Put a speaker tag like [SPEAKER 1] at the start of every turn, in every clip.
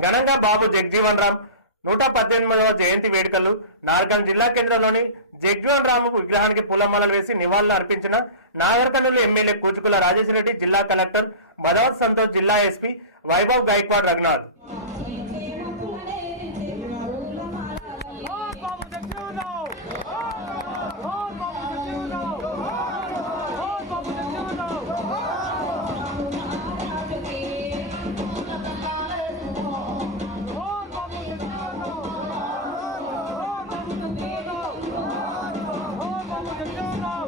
[SPEAKER 1] ఘనంగా బాబు జగ్జీవన్ రామ్ నూట పద్దెనిమిదవ జయంతి వేడుకలు నార్కల్ జిల్లా కేంద్రంలోని జగ్జీవన్ రాము విగ్రహానికి పూలమాలలు వేసి నివాళులు అర్పించిన నాగర్కర్నూలు ఎమ్మెల్యే కూచుకుల రాజేశ్వరరెడ్డి జిల్లా కలెక్టర్ భదవత్ సంతోష్ జిల్లా ఎస్పీ వైభవ్ గైక్వాడ్ రఘునాథ్.
[SPEAKER 2] బాబు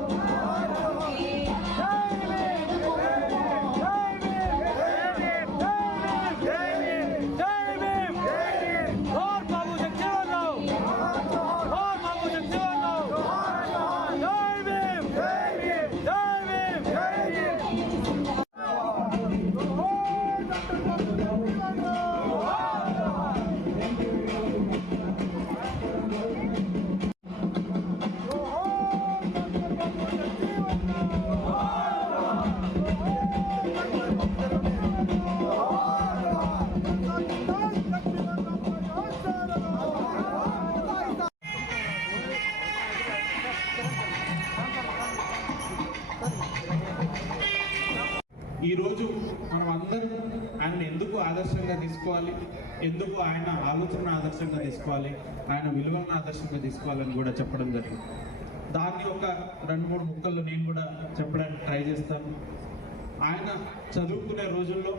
[SPEAKER 3] ఈరోజు మనం అందరం ఆయనను ఎందుకు ఆదర్శంగా తీసుకోవాలి? ఎందుకు ఆయన ఆలోచన ఆదర్శంగా తీసుకోవాలి? ఆయన విలువలను ఆదర్శంగా తీసుకోవాలని కూడా చెప్పడం జరిగింది. దాన్ని ఒక రెండు మూడు ముక్కల్లో నేను కూడా చెప్పడానికి ట్రై చేస్తాను. ఆయన చదువుకునే రోజుల్లో